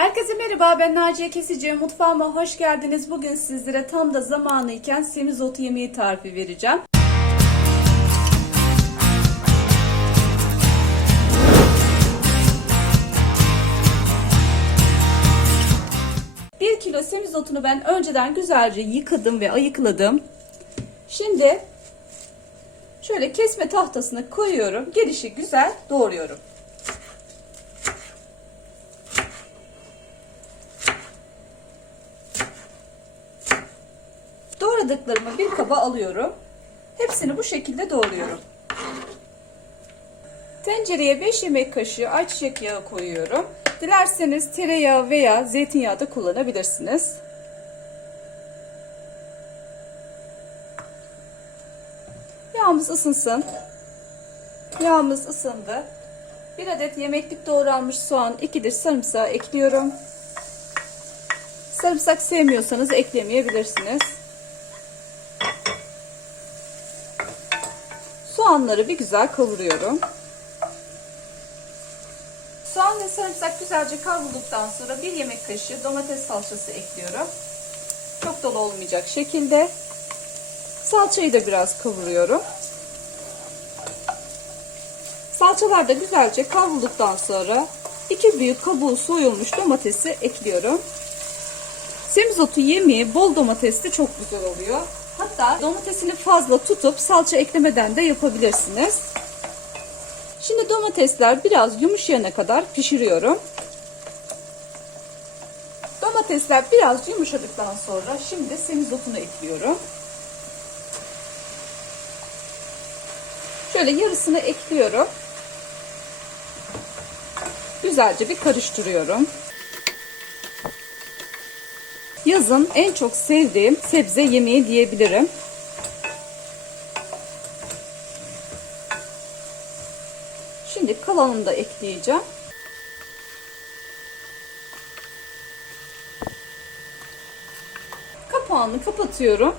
Herkese merhaba ben Naciye Kesici. Mutfağıma hoş geldiniz. Bugün sizlere tam da zamanı iken semizotu yemeği tarifi vereceğim. Bir kilo semizotunu ben önceden güzelce yıkadım ve ayıkladım. Şimdi şöyle kesme tahtasına koyuyorum. Gelişi güzel doğruyorum. Doğradıklarımı bir kaba alıyorum. Hepsini bu şekilde doğruyorum. Tencereye 5 yemek kaşığı ayçiçek yağı koyuyorum. Dilerseniz tereyağı veya zeytinyağı da kullanabilirsiniz. Yağımız ısınsın. Yağımız ısındı. 1 adet yemeklik doğranmış soğan, 2 diş sarımsağı ekliyorum. Sarımsak sevmiyorsanız eklemeyebilirsiniz. Soğanları bir güzel kavuruyorum. Soğan ve sarımsak güzelce kavrulduktan sonra bir yemek kaşığı domates salçası ekliyorum. Çok dolu olmayacak şekilde. Salçayı da biraz kavuruyorum. Salçalar da güzelce kavrulduktan sonra iki büyük kabuğu soyulmuş domatesi ekliyorum. Semizotu yemeği bol domatesli çok güzel oluyor. Hatta domatesini fazla tutup salça eklemeden de yapabilirsiniz. Şimdi domatesler biraz yumuşayana kadar pişiriyorum. Domatesler biraz yumuşadıktan sonra şimdi semizotunu ekliyorum. Şöyle yarısını ekliyorum. Güzelce bir karıştırıyorum. Yazın en çok sevdiğim sebze yemeği diyebilirim. Şimdi kalanını da ekleyeceğim. Kapağını kapatıyorum.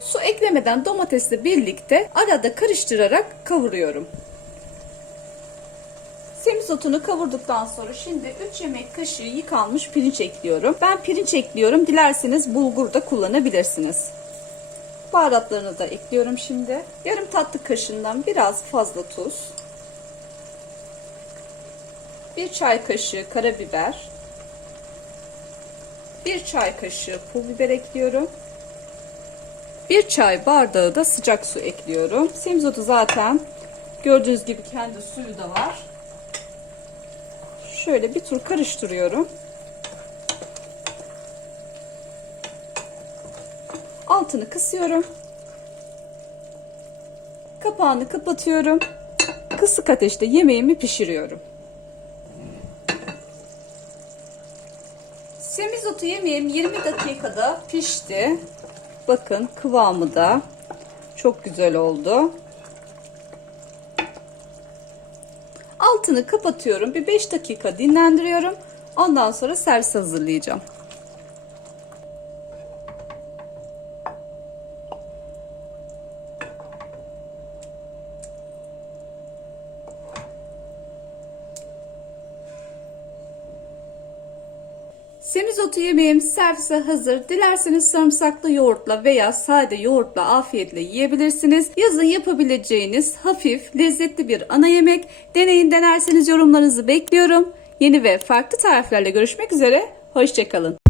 Su eklemeden domatesle birlikte arada karıştırarak kavuruyorum. Semizotunu kavurduktan sonra şimdi 3 yemek kaşığı yıkanmış pirinç ekliyorum. Ben pirinç ekliyorum. Dilerseniz bulgur da kullanabilirsiniz. Baharatlarını da ekliyorum şimdi. Yarım tatlı kaşığından biraz fazla tuz. 1 çay kaşığı karabiber. 1 çay kaşığı pul biber ekliyorum. 1 çay bardağı da sıcak su ekliyorum. Semizotu zaten gördüğünüz gibi kendi suyu da var. Şöyle bir tur karıştırıyorum. Altını kısıyorum. Kapağını kapatıyorum. Kısık ateşte yemeğimi pişiriyorum. Semizotu yemeğim 20 dakikada pişti. Bakın kıvamı da çok güzel oldu. Altını kapatıyorum. Bir 5 dakika dinlendiriyorum. Ondan sonra servis hazırlayacağım. Semizotu yemeğim servise hazır. Dilerseniz sarımsaklı yoğurtla veya sade yoğurtla afiyetle yiyebilirsiniz. Yazın yapabileceğiniz hafif, lezzetli bir ana yemek. Deneyin denerseniz yorumlarınızı bekliyorum. Yeni ve farklı tariflerle görüşmek üzere. Hoşçakalın.